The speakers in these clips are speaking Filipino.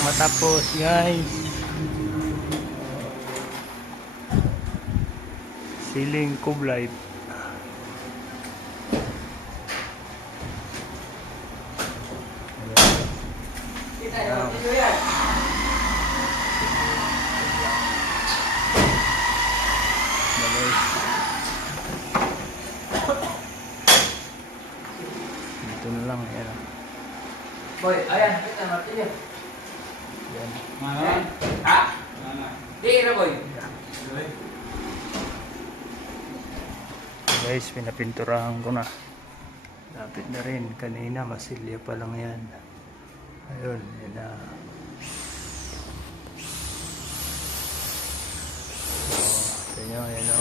nang matapos guys. Ceiling Kublight. Dito na lang yan. Boy, ayan, kita natin yun. Yan. Mana? Ha? Mana? Di na boy. Guys, pinapinturahan ko na. Lapit na rin. Kanina, masilya pa lang yan. Ayun, yan na. Ito nyo, yan o.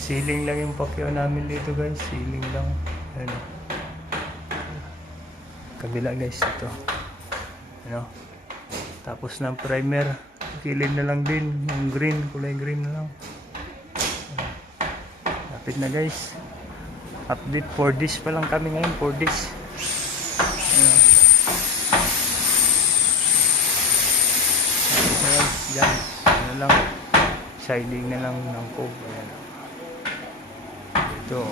Ceiling lang yung pakyaw namin dito guys. Ceiling lang. Ayun o. Kabila guys, ito. Ano? Tapos ng primer. Kilid na lang din. Yung green, kulay green na lang. Lapit na guys. Update 4 days pa lang kami ngayon. 4 days. Ano? Ayan, dyan. Ano lang. Siding na lang ng cob. Ayan. Ito,